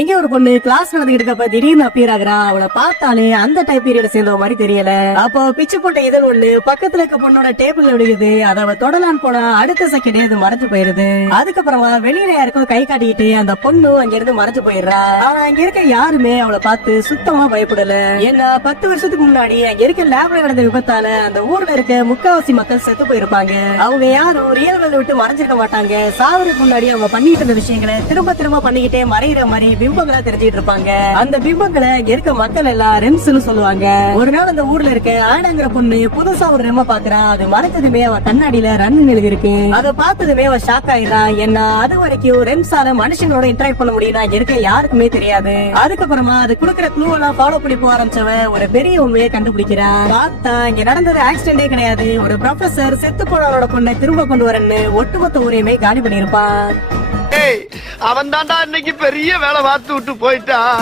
எங்க ஒரு பொண்ணு கிளாஸ் நடந்துகிட்டு இருக்கப்ப திடீர்னு அப்பியர் ஆகுறா. அவளை பார்த்தாலே அந்த டைப் பீரியட் சேர்ந்த மாதிரி தெரியல. அப்போ பிச்சு போட்ட இதழ் ஒண்ணு பக்கத்துல இருக்க பொண்ணோட டேபிள்ல விழுகுது. அதை அவ தொடலான்னு போனா அடுத்த செகண்டே அது மறைஞ்சு போயிருது. அதுக்கப்புறமா வெளியில யாருக்கும் கை காட்டிக்கிட்டு அந்த பொண்ணு அங்க இருந்து மறைஞ்சு போயிடுறா. ஆனா அங்க இருக்க யாருமே அவளை பார்த்து சுத்தமா பயப்படல. ஏன்னா 10 வருஷத்துக்கு முன்னாடி அங்க இருக்க லேப்ல நடந்த விபத்தால அந்த ஊர்ல இருக்க முக்காவாசி மக்கள் செத்து போயிருப்பாங்க. அவங்க யாரும் ரியல் வேலை விட்டு மறைஞ்சிருக்க மாட்டாங்க. சாவதுக்கு முன்னாடி அவங்க பண்ணிட்டு இருந்த விஷயங்களை திரும்ப திரும்ப பண்ணிக்கிட்டே மறைகிற மாதிரி பிம்பங்களா தெரிஞ்சிட்டு இருப்பாங்க. அந்த பிம்பங்களை இங்க இருக்க மக்கள் எல்லாம் ரெம்ஸ்னு சொல்லுவாங்க. ஒரு நாள் அந்த ஊர்ல இருக்க ஆனாங்கிற பொண்ணு புதுசா ஒரு ரெம்ம பாக்குறா. அது மறைச்சதுமே அவ கண்ணாடியில ரன் எழுதி இருக்கு. அதை பார்த்ததுமே அவ ஷாக் ஆயிடுறா. ஏன்னா அது வரைக்கும் ரெம்ஸால மனுஷங்களோட இன்டராக்ட் பண்ண முடியும்னா இங்க இருக்க யாருக்குமே தெரியாது. அதுக்கப்புறமா அது குடுக்கிற க்ளூ எல்லாம் ஃபாலோ பண்ணி போக ஆரம்பிச்சவ ஒரு பெரிய உண்மையை கண்டுபிடிக்கிறா. பார்த்தா இங்க நடந்தது ஆக்சிடென்டே கிடையாது. ஒரு ப்ரொஃபசர் செத்து போனவரோட பொண்ணை திரும்ப கொண்டு வரன்னு ஒட்டுமொத்த ஊரையுமே காலி பண்ணிருப்பான். அவன் தாண்டா இன்னைக்கு பெரிய வேலை பார்த்து விட்டு போயிட்டான்.